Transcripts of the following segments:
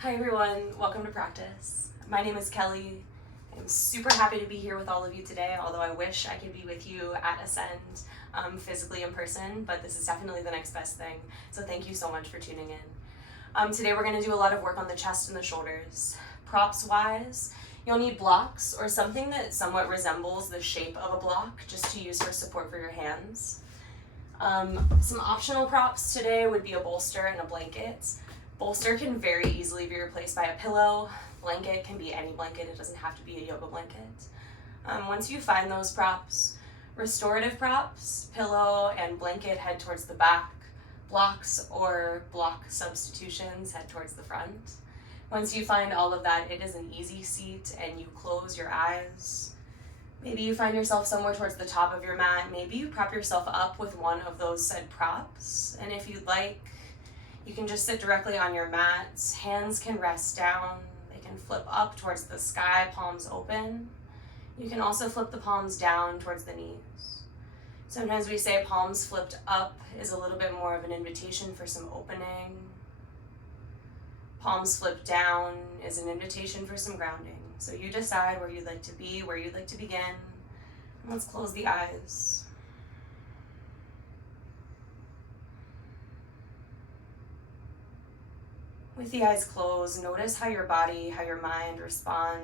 Hi everyone, welcome to practice. My name is Kelly. I'm super happy to be here with all of you today, although I wish I could be with you at Ascend physically in person, but this is definitely the next best thing. So thank you so much for tuning in. Today we're going to do a lot of work on the chest and the shoulders. Props wise, you'll need blocks or something that somewhat resembles the shape of a block just to use for support for your hands. Some optional props today would be a bolster and a blanket. Bolster can very easily be replaced by a pillow. Blanket can be any blanket, it doesn't have to be a yoga blanket. Once you find those props, restorative props, pillow and blanket head towards the back. Blocks or block substitutions head towards the front. Once you find all of that, it is an easy seat and you close your eyes. Maybe you find yourself somewhere towards the top of your mat. Maybe you prop yourself up with one of those said props. And if you'd like, you can just sit directly on your mat. Hands can rest down. They can flip up towards the sky, palms open. You can also flip the palms down towards the knees. Sometimes we say palms flipped up is a little bit more of an invitation for some opening. Palms flipped down is an invitation for some grounding. So you decide where you'd like to be, where you'd like to begin. And let's close the eyes. With the eyes closed, notice how your body, how your mind respond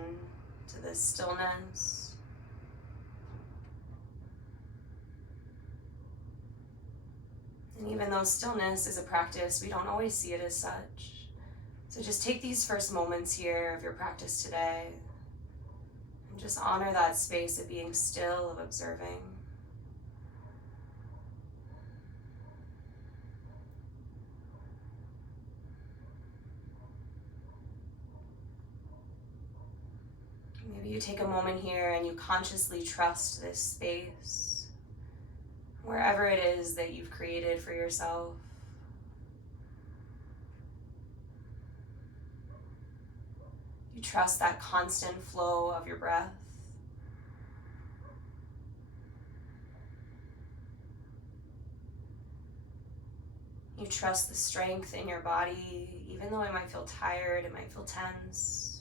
to this stillness. And even though stillness is a practice, we don't always see it as such. So just take these first moments here of your practice today and just honor that space of being still, of observing. Maybe you take a moment here and you consciously trust this space, wherever it is that you've created for yourself. You trust that constant flow of your breath. You trust the strength in your body, even though it might feel tired, it might feel tense.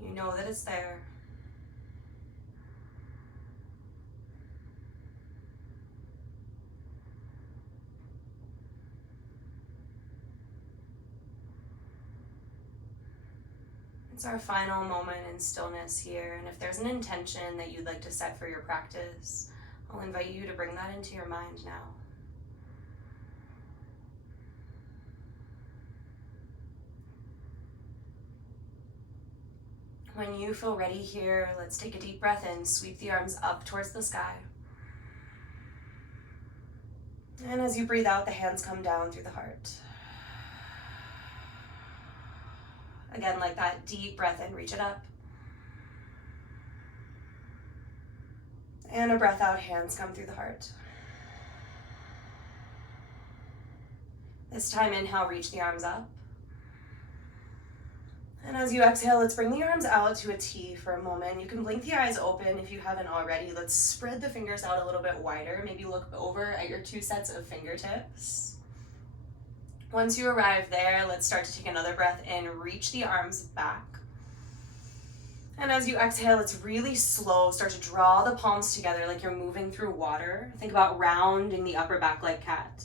You know that it's there. It's our final moment in stillness here, and if there's an intention that you'd like to set for your practice, I'll invite you to bring that into your mind now. When you feel ready here, let's take a deep breath in, sweep the arms up towards the sky. And as you breathe out, the hands come down through the heart. Again, like that, deep breath in, reach it up. And a breath out, hands come through the heart. This time, inhale, reach the arms up. And as you exhale, let's bring the arms out to a T for a moment. You can blink the eyes open if you haven't already. Let's spread the fingers out a little bit wider. Maybe look over at your 2 sets of fingertips. Once you arrive there, let's start to take another breath in, reach the arms back. And as you exhale, it's really slow. Start to draw the palms together like you're moving through water. Think about rounding the upper back like cat.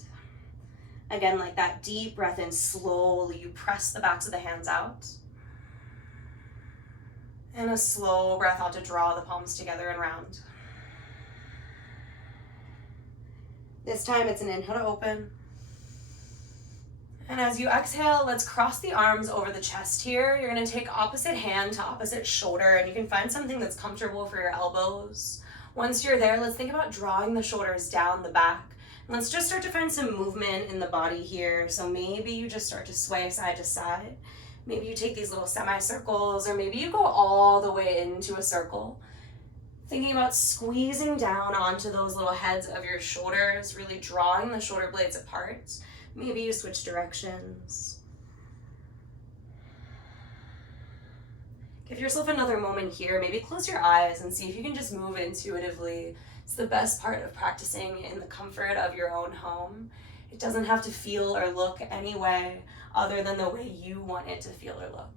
Again, like that deep breath in, slowly you press the backs of the hands out. And a slow breath out to draw the palms together and round. This time it's an inhale to open. And as you exhale, let's cross the arms over the chest here. You're gonna take opposite hand to opposite shoulder, and you can find something that's comfortable for your elbows. Once you're there, let's think about drawing the shoulders down the back. And let's just start to find some movement in the body here. So maybe you just start to sway side to side. Maybe you take these little semicircles, or maybe you go all the way into a circle. Thinking about squeezing down onto those little heads of your shoulders, really drawing the shoulder blades apart. Maybe you switch directions. Give yourself another moment here. Maybe close your eyes and see if you can just move intuitively. It's the best part of practicing in the comfort of your own home. It doesn't have to feel or look any way other than the way you want it to feel or look.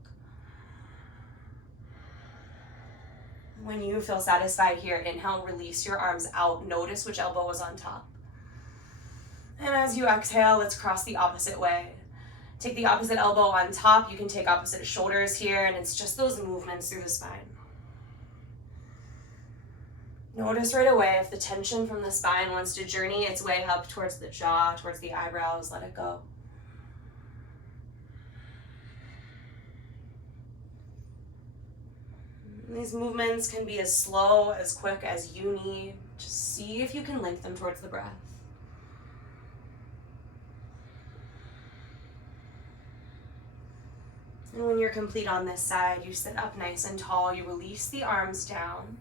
When you feel satisfied here, inhale, release your arms out. Notice which elbow was on top. And as you exhale, let's cross the opposite way. Take the opposite elbow on top. You can take opposite shoulders here, and it's just those movements through the spine. Notice right away if the tension from the spine wants to journey its way up towards the jaw, towards the eyebrows, let it go. These movements can be as slow, as quick as you need. Just see if you can link them towards the breath. And when you're complete on this side, you sit up nice and tall. You release the arms down.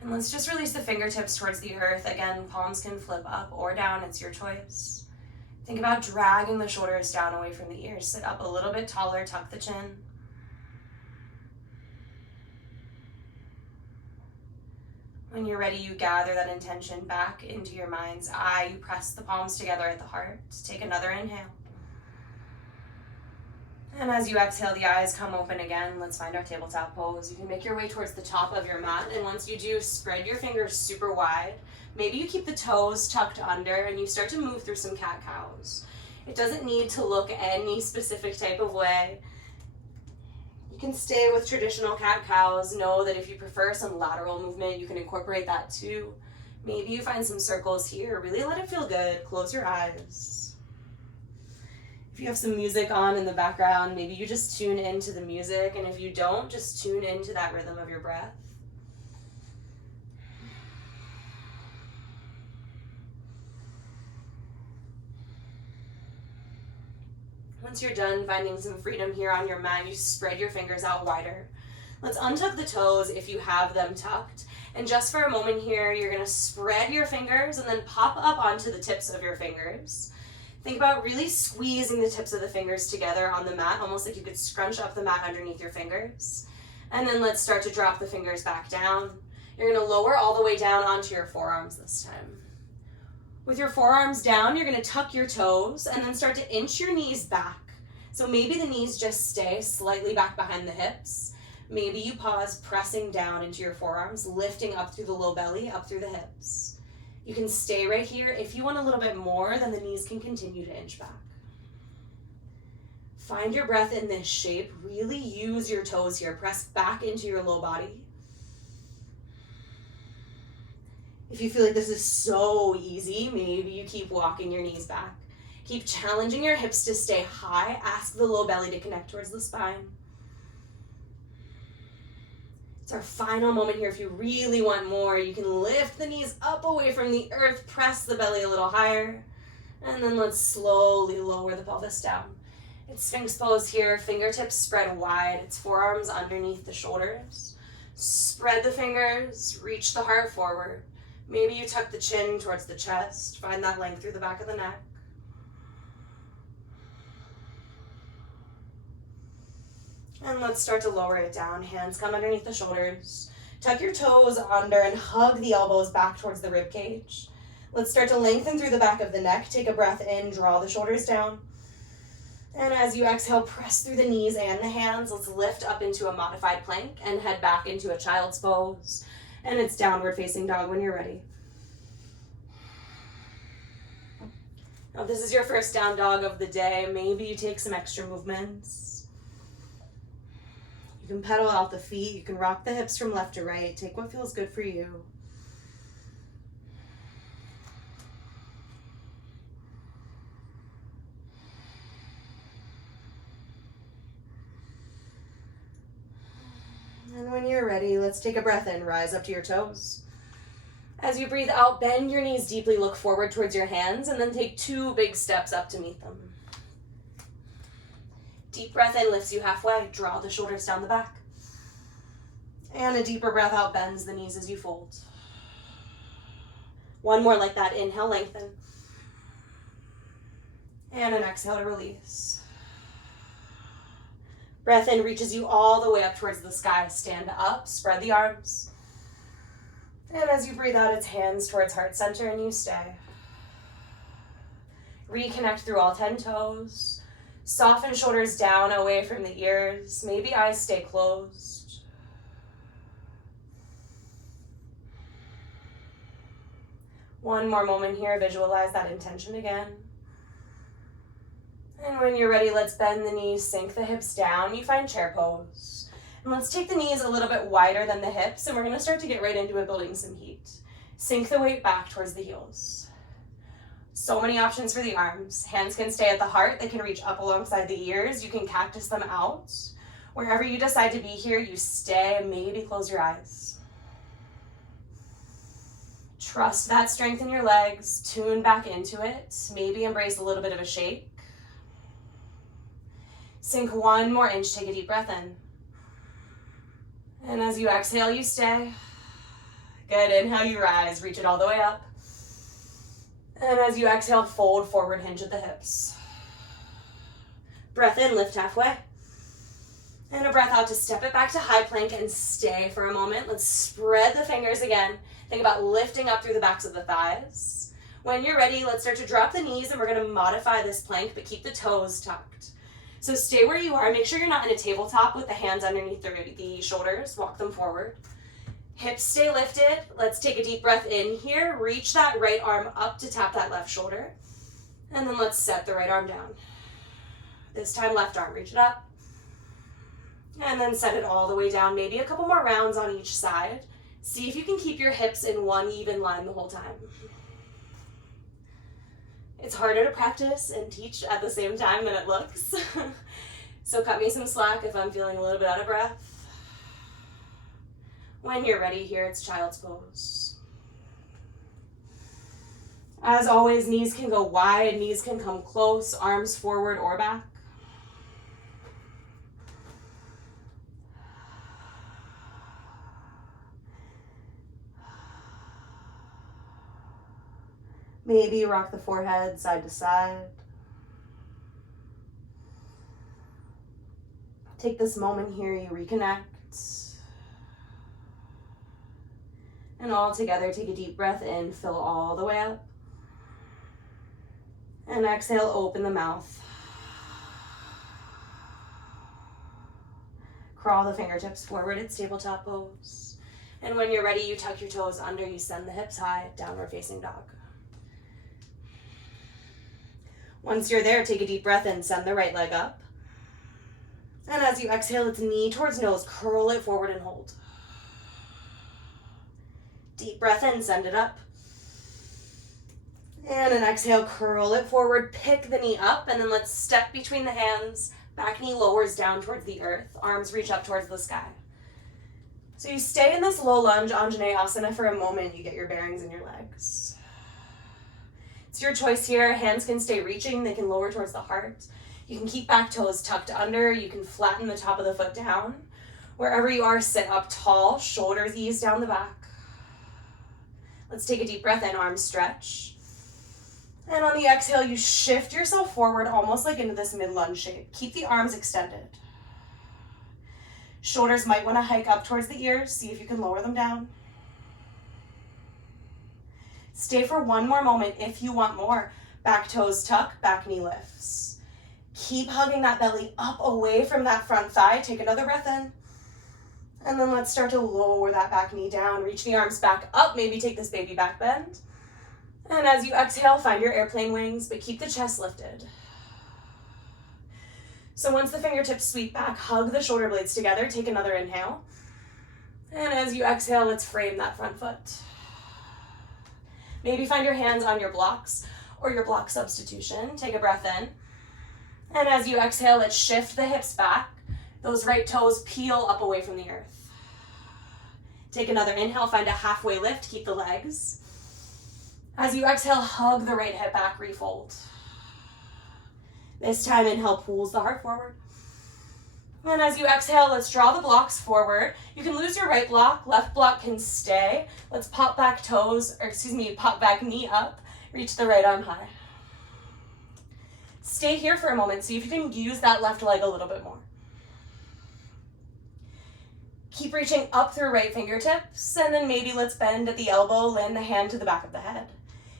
And let's just release the fingertips towards the earth. Again, palms can flip up or down. It's your choice. Think about dragging the shoulders down away from the ears. Sit up a little bit taller, tuck the chin. When you're ready, you gather that intention back into your mind's eye. You press the palms together at the heart. Take another inhale. And as you exhale, the eyes come open again. Let's find our tabletop pose. You can make your way towards the top of your mat. And once you do, spread your fingers super wide. Maybe you keep the toes tucked under and you start to move through some cat-cows. It doesn't need to look any specific type of way. You can stay with traditional cat-cows. Know that if you prefer some lateral movement, you can incorporate that too. Maybe you find some circles here. Really let it feel good. Close your eyes. If you have some music on in the background, maybe you just tune into the music, and if you don't, just tune into that rhythm of your breath. Once you're done finding some freedom here on your mat, you spread your fingers out wider. Let's untuck the toes if you have them tucked. And just for a moment here, you're gonna spread your fingers and then pop up onto the tips of your fingers. Think about really squeezing the tips of the fingers together on the mat, almost like you could scrunch up the mat underneath your fingers. And then let's start to drop the fingers back down. You're gonna lower all the way down onto your forearms this time. With your forearms down, you're gonna tuck your toes and then start to inch your knees back. So maybe the knees just stay slightly back behind the hips. Maybe you pause, pressing down into your forearms, lifting up through the low belly, up through the hips. You can stay right here. If you want a little bit more, then the knees can continue to inch back. Find your breath in this shape. Really use your toes here. Press back into your low body. If you feel like this is so easy, maybe you keep walking your knees back. Keep challenging your hips to stay high. Ask the low belly to connect towards the spine. It's our final moment here. If you really want more, you can lift the knees up away from the earth, press the belly a little higher, and then let's slowly lower the pelvis down. It's Sphinx pose here, fingertips spread wide. It's forearms underneath the shoulders. Spread the fingers, reach the heart forward. Maybe you tuck the chin towards the chest. Find that length through the back of the neck. And let's start to lower it down. Hands come underneath the shoulders. Tuck your toes under and hug the elbows back towards the rib cage. Let's start to lengthen through the back of the neck. Take a breath in, draw the shoulders down. And as you exhale, press through the knees and the hands. Let's lift up into a modified plank and head back into a child's pose. And it's downward facing dog when you're ready. Now, if this is your first down dog of the day, maybe you take some extra movements. You can pedal out the feet. You can rock the hips from left to right. Take what feels good for you. And when you're ready, let's take a breath in. Rise up to your toes. As you breathe out, bend your knees deeply, look forward towards your hands, and then take 2 big steps up to meet them. Deep breath in lifts you halfway. Draw the shoulders down the back. And a deeper breath out bends the knees as you fold. One more like that. Inhale, lengthen. And an exhale to release. Breath in reaches you all the way up towards the sky. Stand up, spread the arms. And as you breathe out, it's hands towards heart center and you stay. Reconnect through all 10 toes. Soften shoulders down away from the ears. Maybe eyes stay closed. One more moment here. Visualize that intention again. And when you're ready, let's bend the knees, sink the hips down. You find chair pose. And let's take the knees a little bit wider than the hips, and we're going to start to get right into it, building some heat. Sink the weight back towards the heels. So many options for the arms. Hands can stay at the heart. They can reach up alongside the ears. You can cactus them out. Wherever you decide to be here, you stay and maybe close your eyes. Trust that strength in your legs. Tune back into it. Maybe embrace a little bit of a shake. Sink one more inch. Take a deep breath in. And as you exhale, you stay. Good. Inhale, you rise. Reach it all the way up. And as you exhale, fold forward, hinge at the hips. Breath in, lift halfway. And a breath out to step it back to high plank and stay for a moment. Let's spread the fingers again. Think about lifting up through the backs of the thighs. When you're ready, let's start to drop the knees, and we're going to modify this plank, but keep the toes tucked. So stay where you are. Make sure you're not in a tabletop with the hands underneath the shoulders. Walk them forward. Hips stay lifted. Let's take a deep breath in here. Reach that right arm up to tap that left shoulder. And then let's set the right arm down. This time, left arm, reach it up. And then set it all the way down. Maybe a couple more rounds on each side. See if you can keep your hips in one even line the whole time. It's harder to practice and teach at the same time than it looks. So cut me some slack if I'm feeling a little bit out of breath. When you're ready here, it's child's pose. As always, knees can go wide, knees can come close, arms forward or back. Maybe rock the forehead side to side. Take this moment here, you reconnect. And all together, take a deep breath in, fill all the way up. And exhale, open the mouth. Crawl the fingertips forward at tabletop pose. And when you're ready, you tuck your toes under, you send the hips high, downward facing dog. Once you're there, take a deep breath in, send the right leg up. And as you exhale, it's knee towards nose, curl it forward and hold. Deep breath in, send it up. And an exhale, curl it forward, pick the knee up, and then let's step between the hands. Back knee lowers down towards the earth, arms reach up towards the sky. So you stay in this low lunge, Anjaneyasana, for a moment. You get your bearings in your legs. It's your choice here. Hands can stay reaching. They can lower towards the heart. You can keep back toes tucked under. You can flatten the top of the foot down. Wherever you are, sit up tall. Shoulders ease down the back. Let's take a deep breath in. Arms stretch. And on the exhale, you shift yourself forward almost like into this mid-lunge shape. Keep the arms extended. Shoulders might want to hike up towards the ears. See if you can lower them down. Stay for one more moment if you want more. Back toes tuck, back knee lifts. Keep hugging that belly up away from that front thigh. Take another breath in. And then let's start to lower that back knee down. Reach the arms back up. Maybe take this baby back bend. And as you exhale, find your airplane wings, but keep the chest lifted. So once the fingertips sweep back, hug the shoulder blades together. Take another inhale. And as you exhale, let's frame that front foot. Maybe find your hands on your blocks or your block substitution. Take a breath in. And as you exhale, let's shift the hips back. Those right toes peel up away from the earth. Take another inhale, find a halfway lift, keep the legs. As you exhale, hug the right hip back, refold. This time, inhale, pulls the heart forward. And as you exhale, let's draw the blocks forward. You can lose your right block, left block can stay. Let's pop back pop back knee up, reach the right arm high. Stay here for a moment, see if you can use that left leg a little bit more. Keep reaching up through right fingertips, and then maybe let's bend at the elbow, land the hand to the back of the head.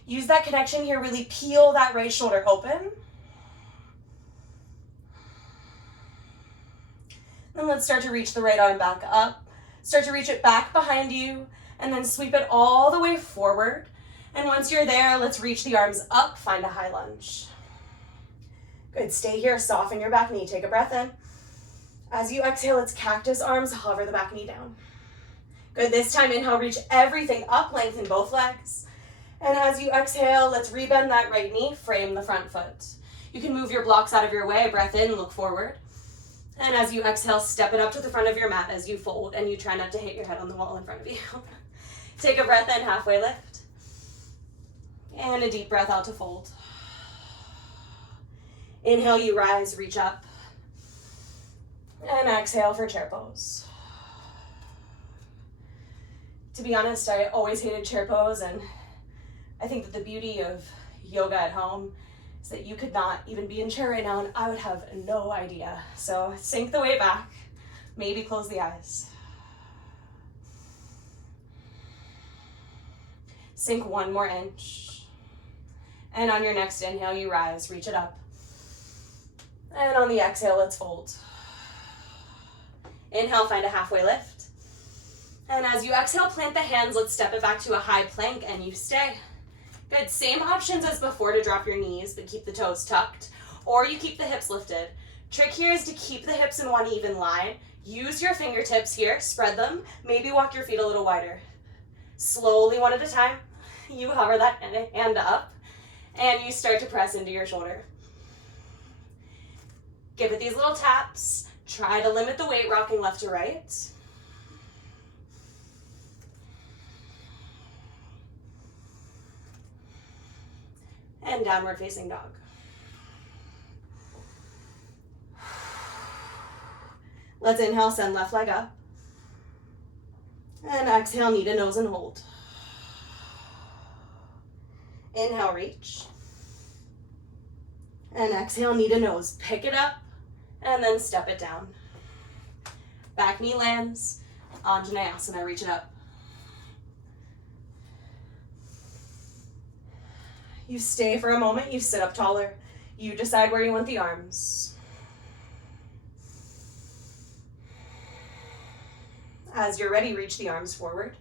Use that connection here, really peel that right shoulder open. Then let's start to reach the right arm back up. Start to reach it back behind you, and then sweep it all the way forward. And once you're there, let's reach the arms up, find a high lunge. Good, stay here, soften your back knee, take a breath in. As you exhale, it's cactus arms, hover the back knee down. Good, this time inhale, reach everything up, lengthen both legs. And as you exhale, let's rebend that right knee, frame the front foot. You can move your blocks out of your way, breath in, look forward. And as you exhale, step it up to the front of your mat as you fold, and you try not to hit your head on the wall in front of you. Take a breath in, halfway lift. And a deep breath out to fold. Inhale, you rise, reach up. And exhale for chair pose. To be honest, I always hated chair pose, and I think that the beauty of yoga at home is that you could not even be in chair right now and I would have no idea. So sink the weight back, maybe close the eyes. Sink one more inch. And on your next inhale, you rise, reach it up. And on the exhale, let's fold. Inhale, find a halfway lift. And as you exhale, plant the hands, let's step it back to a high plank and you stay. Good, same options as before to drop your knees, but keep the toes tucked, or you keep the hips lifted. Trick here is to keep the hips in one even line. Use your fingertips here, spread them, maybe walk your feet a little wider. Slowly, one at a time, you hover that hand up, and you start to press into your shoulder. Give it these little taps. Try to limit the weight, rocking left to right. And downward facing dog. Let's inhale, send left leg up. And exhale, knee to nose and hold. Inhale, reach. And exhale, knee to nose. Pick it up and then step it down. Back knee lands, Anjaneyasana, reach it up. You stay for a moment, you sit up taller. You decide where you want the arms. As you're ready, reach the arms forward.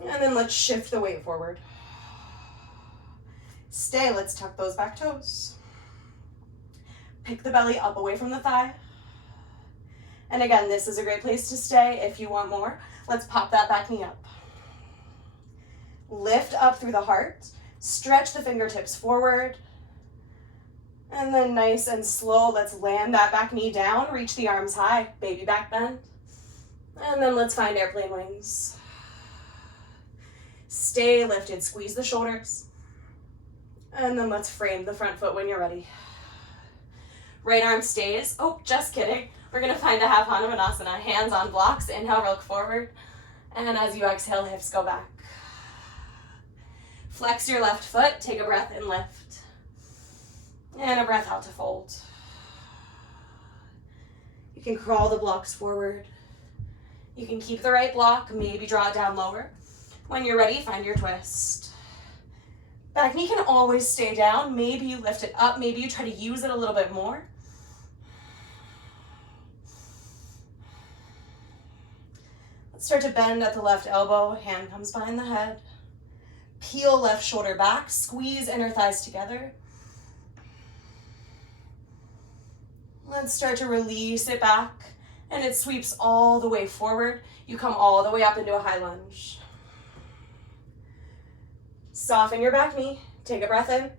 And then let's shift the weight forward. Stay, let's tuck those back toes. Pick the belly up away from the thigh. And again, this is a great place to stay. If you want more, let's pop that back knee up. Lift up through the heart. Stretch the fingertips forward. And then nice and slow, let's land that back knee down. Reach the arms high, baby back bend. And then let's find airplane wings. Stay lifted, squeeze the shoulders. And then let's frame the front foot when you're ready. Right arm stays. Oh, just kidding. We're gonna find a half Hanumanasana. Hands on blocks, inhale, roll forward. And as you exhale, hips go back. Flex your left foot, take a breath and lift. And a breath out to fold. You can crawl the blocks forward. You can keep the right block, maybe draw it down lower. When you're ready, find your twist. Back knee can always stay down. Maybe you lift it up, maybe you try to use it a little bit more. Let's start to bend at the left elbow, hand comes behind the head. Peel left shoulder back, squeeze inner thighs together. Let's start to release it back, and it sweeps all the way forward. You come all the way up into a high lunge. Soften your back knee, take a breath in,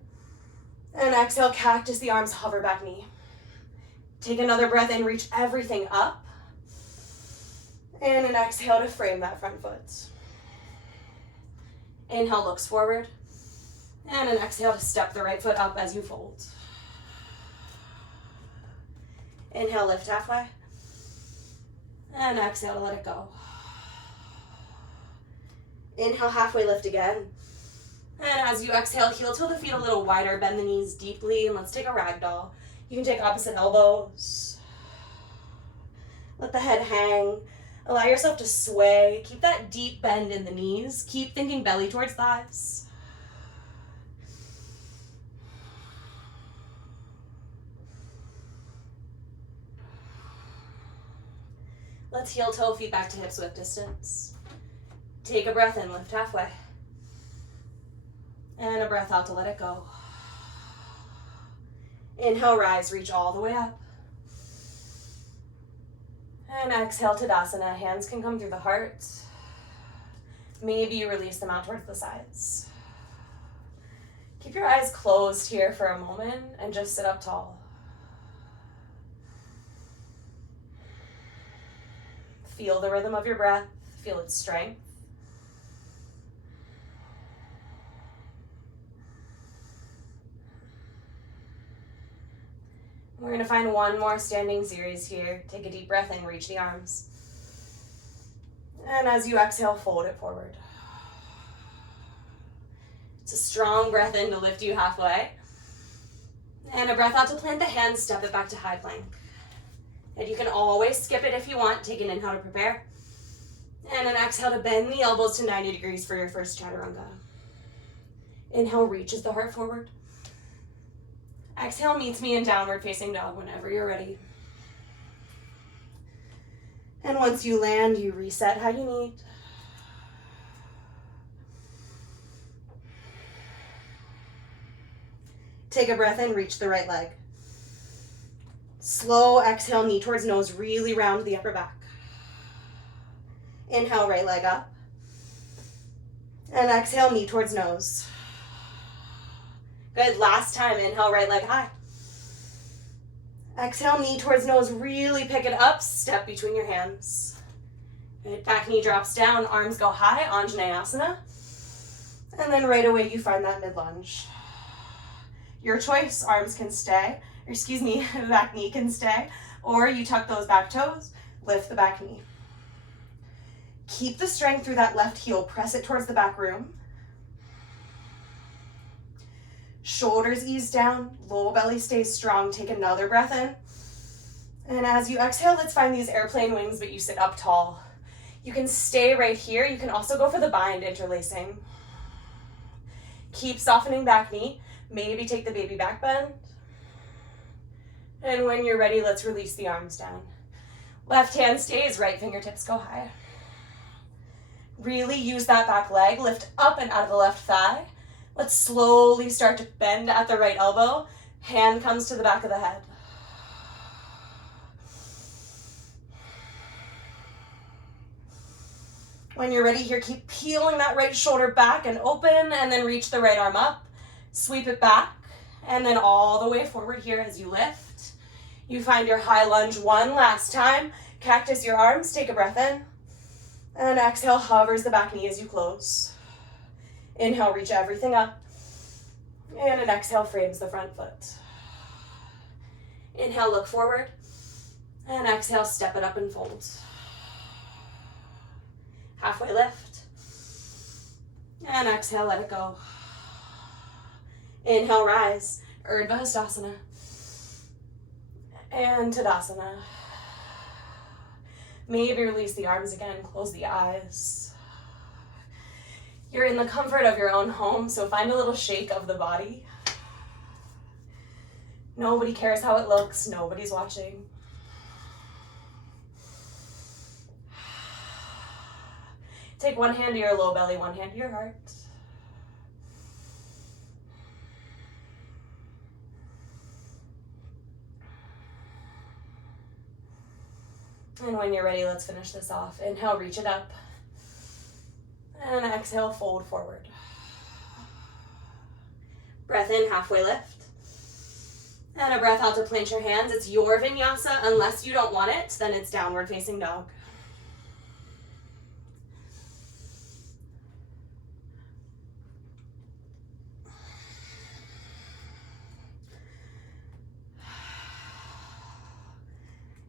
and exhale, cactus the arms, hover back knee. Take another breath in, reach everything up, and an exhale to frame that front foot. Inhale, looks forward, and an exhale to step the right foot up as you fold. Inhale, lift halfway, and exhale to let it go. Inhale, halfway lift again. And as you exhale, heel toe the feet a little wider, bend the knees deeply, and let's take a ragdoll. You can take opposite elbows. Let the head hang. Allow yourself to sway. Keep that deep bend in the knees. Keep thinking belly towards thighs. Let's heel toe feet back to hips width distance. Take a breath in, lift halfway. And a breath out to let it go. Inhale, rise, reach all the way up. And exhale, Tadasana. Hands can come through the heart. Maybe you release them out towards the sides. Keep your eyes closed here for a moment and just sit up tall. Feel the rhythm of your breath. Feel its strength. We're going to find one more standing series here. Take a deep breath in, reach the arms. And as you exhale, fold it forward. It's a strong breath in to lift you halfway. And a breath out to plant the hands, step it back to high plank. And you can always skip it if you want. Take an inhale to prepare. And an exhale to bend the elbows to 90 degrees for your first chaturanga. Inhale, reaches the heart forward. Exhale meets me in downward facing dog whenever you're ready. And once you land, you reset how you need. Take a breath in, reach the right leg. Slow exhale, knee towards nose, really round the upper back. Inhale, right leg up. And exhale, knee towards nose. Good, last time, inhale, right leg high. Exhale, knee towards nose, really pick it up, step between your hands. Good, back knee drops down, arms go high, Anjaneyasana. And then right away you find that mid-lunge. Your choice, arms can stay, back knee can stay, or you tuck those back toes, lift the back knee. Keep the strength through that left heel, press it towards the back room. Shoulders ease down, low belly stays strong. Take another breath in. And as you exhale, let's find these airplane wings, but you sit up tall. You can stay right here. You can also go for the bind interlacing. Keep softening back knee. Maybe take the baby back bend. And when you're ready, let's release the arms down. Left hand stays, right fingertips go high. Really use that back leg, lift up and out of the left thigh. Let's slowly start to bend at the right elbow. Hand comes to the back of the head. When you're ready here, keep peeling that right shoulder back and open, and then reach the right arm up. Sweep it back, and then all the way forward here as you lift. You find your high lunge one last time. Cactus your arms, take a breath in. And exhale, hovers the back knee as you close. Inhale, reach everything up. And an exhale frames the front foot. Inhale, look forward. And exhale, step it up and fold. Halfway lift. And exhale, let it go. Inhale, rise. Urdhva Hastasana. And Tadasana. Maybe release the arms again, close the eyes. You're in the comfort of your own home, so find a little shake of the body. Nobody cares how it looks, nobody's watching. Take one hand to your low belly, one hand to your heart. And when you're ready, let's finish this off. Inhale, reach it up. And exhale, fold forward. Breath in, halfway lift. And a breath out to plant your hands. It's your vinyasa. Unless you don't want it, then it's downward facing dog.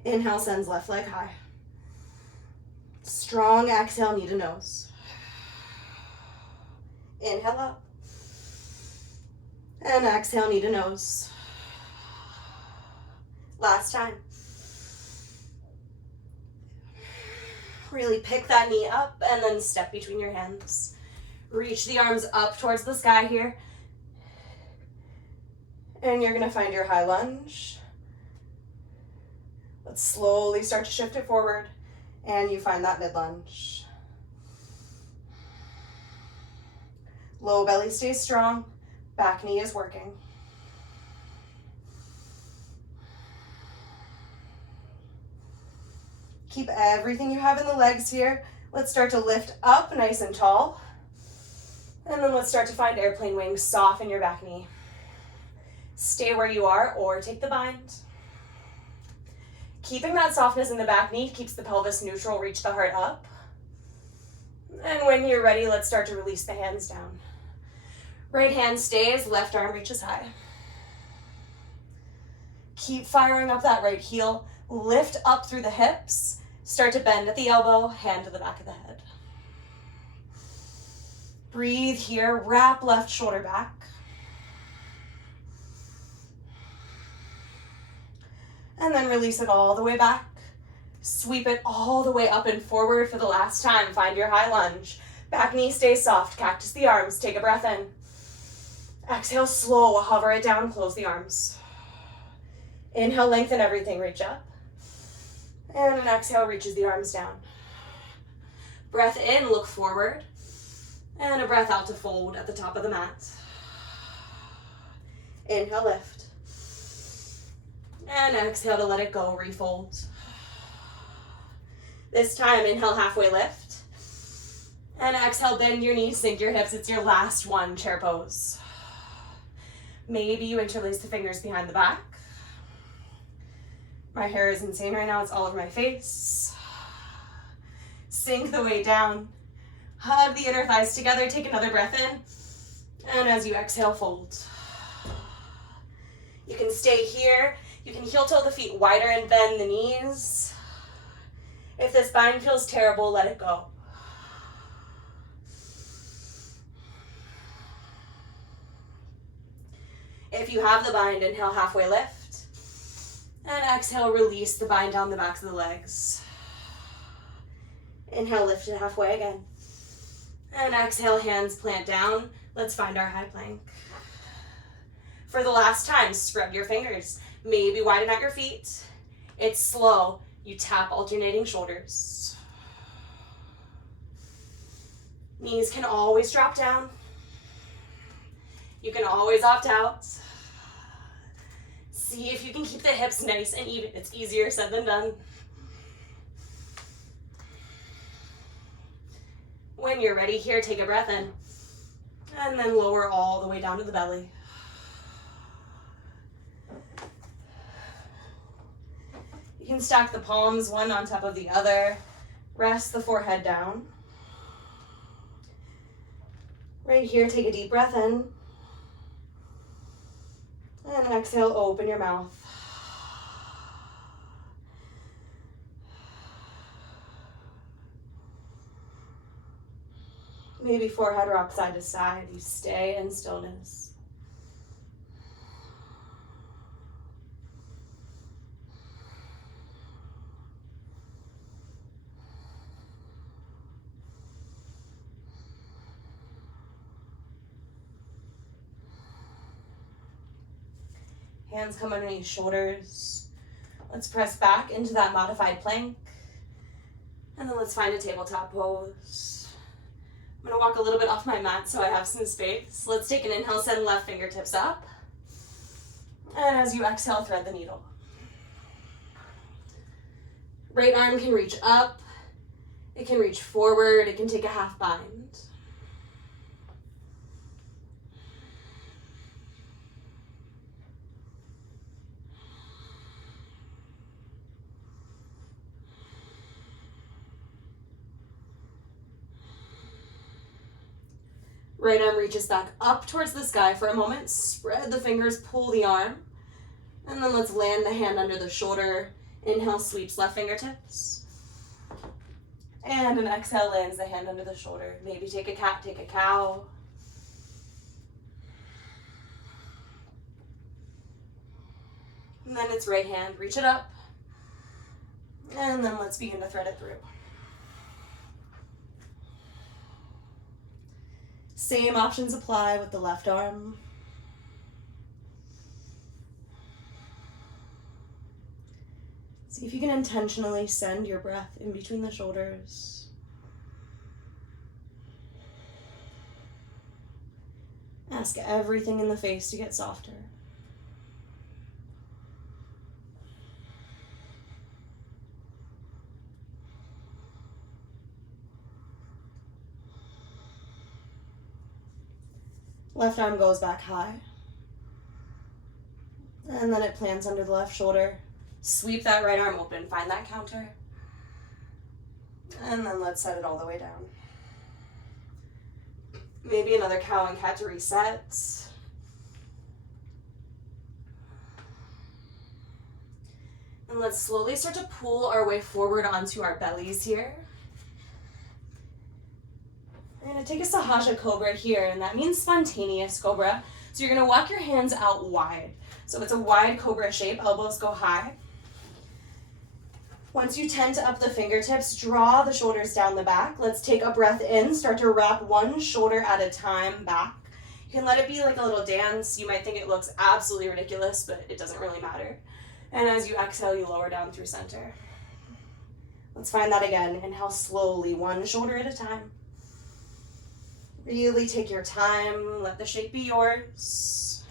Inhale, sends left leg high. Strong exhale, knee to nose. Inhale up. And exhale, knee to nose. Last time. Really pick that knee up and then step between your hands. Reach the arms up towards the sky here. And you're gonna find your high lunge. Let's slowly start to shift it forward. And you find that mid-lunge. Low belly stays strong, back knee is working. Keep everything you have in the legs here. Let's start to lift up nice and tall. And then let's start to find airplane wings, soften your back knee. Stay where you are or take the bind. Keeping that softness in the back knee keeps the pelvis neutral, reach the heart up. And when you're ready, let's start to release the hands down. Right hand stays, left arm reaches high. Keep firing up that right heel. Lift up through the hips. Start to bend at the elbow, hand to the back of the head. Breathe here, wrap left shoulder back. And then release it all the way back. Sweep it all the way up and forward for the last time. Find your high lunge. Back knee stays soft, cactus the arms, take a breath in. Exhale, slow, hover it down, close the arms. Inhale, lengthen everything, reach up. And an exhale reaches the arms down. Breath in, look forward. And a breath out to fold at the top of the mat. Inhale, lift. And exhale to let it go, refold. This time, inhale, halfway lift. And exhale, bend your knees, sink your hips. It's your last one, chair pose. Maybe you interlace the fingers behind the back. My hair is insane right now, it's all over my face. Sink the weight down. Hug the inner thighs together, take another breath in. And as you exhale, fold. You can stay here. You can heel toe the feet wider and bend the knees. If this bind feels terrible, let it go. If you have the bind, inhale, halfway lift. And exhale, release the bind down the backs of the legs. Inhale, lift it halfway again. And exhale, hands plant down. Let's find our high plank. For the last time, spread your fingers. Maybe widen out your feet. It's slow. You tap alternating shoulders. Knees can always drop down. You can always opt out. See if you can keep the hips nice and even. It's easier said than done. When you're ready here, take a breath in. And then lower all the way down to the belly. You can stack the palms one on top of the other. Rest the forehead down. Right here, take a deep breath in. And exhale, open your mouth. Maybe forehead rock side to side. You stay in stillness. Hands come underneath shoulders. Let's press back into that modified plank. And then let's find a tabletop pose. I'm gonna walk a little bit off my mat so I have some space. Let's take an inhale, send left fingertips up. And as you exhale, thread the needle. Right arm can reach up. It can reach forward. It can take a half bind. Right arm reaches back up towards the sky for a moment. Spread the fingers, pull the arm. And then let's land the hand under the shoulder. Inhale, sweeps left fingertips. And an exhale lands the hand under the shoulder. Maybe take a cat, take a cow. And then it's right hand, reach it up. And then let's begin to thread it through. Same options apply with the left arm. See if you can intentionally send your breath in between the shoulders. Ask everything in the face to get softer. Left arm goes back high. And then it plants under the left shoulder. Sweep that right arm open, find that counter. And then let's set it all the way down. Maybe another cow and cat to reset. And let's slowly start to pull our way forward onto our bellies here. We're going to take a Sahaja Cobra here, and that means spontaneous cobra. So you're going to walk your hands out wide. So it's a wide cobra shape, elbows go high. Once you tent up the fingertips, draw the shoulders down the back. Let's take a breath in, start to wrap one shoulder at a time back. You can let it be like a little dance. You might think it looks absolutely ridiculous, but it doesn't really matter. And as you exhale, you lower down through center. Let's find that again. Inhale slowly, one shoulder at a time. Really take your time, let the shape be yours.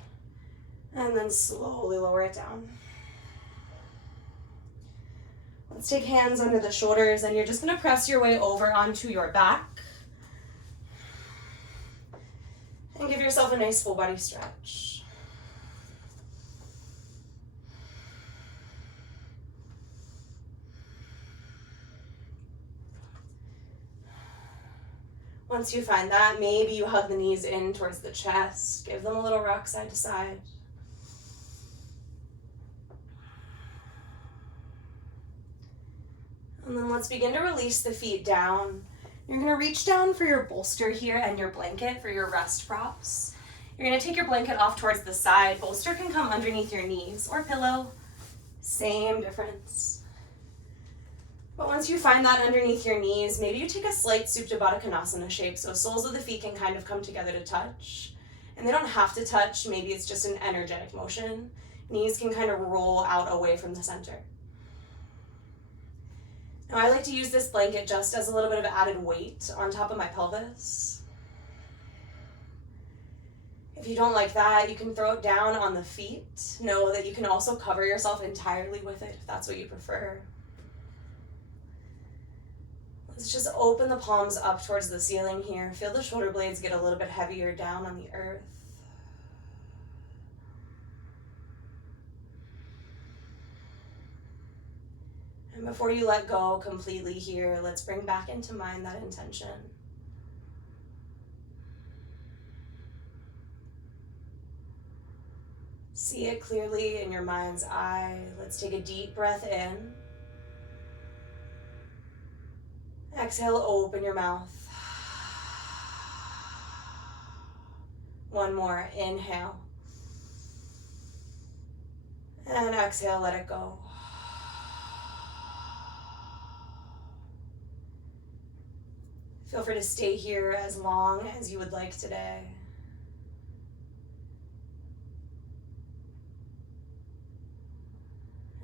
And then slowly lower it down. Let's take hands under the shoulders, and you're just going to press your way over onto your back. And give yourself a nice full body stretch. Once you find that, maybe you hug the knees in towards the chest. Give them a little rock side to side. And then let's begin to release the feet down. You're going to reach down for your bolster here and your blanket for your rest props. You're going to take your blanket off towards the side. Bolster can come underneath your knees or pillow. Same difference. But once you find that underneath your knees, maybe you take a slight Supta Baddha Konasana shape, so soles of the feet can kind of come together to touch. And they don't have to touch, maybe it's just an energetic motion. Knees can kind of roll out away from the center. Now I like to use this blanket just as a little bit of added weight on top of my pelvis. If you don't like that, you can throw it down on the feet. Know that you can also cover yourself entirely with it if that's what you prefer. Let's just open the palms up towards the ceiling here. Feel the shoulder blades get a little bit heavier down on the earth. And before you let go completely here, let's bring back into mind that intention. See it clearly in your mind's eye. Let's take a deep breath in. Exhale, open your mouth. One more, inhale. And exhale, let it go. Feel free to stay here as long as you would like today.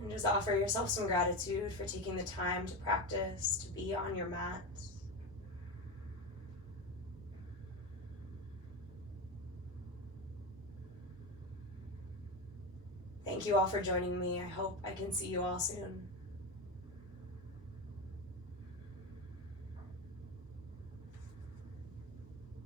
And just offer yourself some gratitude for taking the time to practice, to be on your mat. Thank you all for joining me. I hope I can see you all soon.